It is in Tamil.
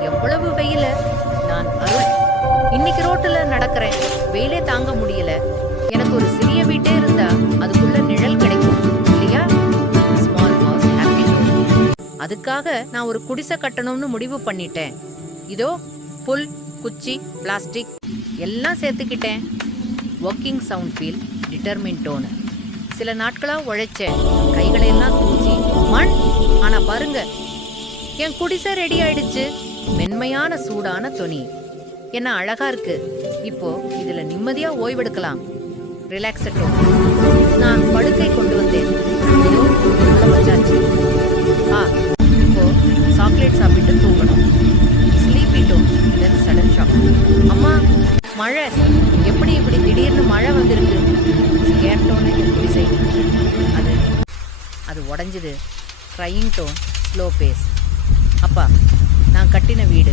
எவ்வளவு வெயில! நான் அருள். இன்னைக்கு ரோட்டுல நடக்கிறேன். வெயிலே தாங்க முடியல. எனக்கு ஒரு சிறிய வீட்டே இருந்தா அதுக்குள்ள நிழல் கிடைக்கும் இல்லையா? Small house happy home. அதுக்காக நான் ஒரு குடிசை கட்டணும்னு முடிவு பண்ணிட்டேன். இதோ புல், குச்சி, பிளாஸ்டிக் எல்லாம் சேர்த்துக்கிட்டேன். ஒர்க்கிங் சவுண்ட் ஃபீல் டிட்டர்மின்டோனு. சில நாட்களா உழைச்சேன். கைகளையெல்லாம் தூச்சி மண். ஆனா பாருங்க, என் குடிசை ரெடி ஆயிடுச்சு. மென்மையான சூடான துணி என்ன அழகா இருக்கு. இப்போ இதுல நிம்மதியா ஓய்வெடுக்கலாம். ரிலாக்ஸட்டோ. நான் படுக்கை கொண்டு வந்தேன். இதோ உள்ள வச்சாச்சு. இப்போ சாக்லேட் சாப்பிட்டு தூங்கணும். Sleepy tone. Then sudden shock. அம்மா, மழை! எப்படி இப்படி திடீர்னு மழை வந்திருக்கு? ஸ்கேர்டோன்னு என் குடிசை. அது உடஞ்சுது. Crying tone, slow pace. அப்பா, நான் கட்டின வீடு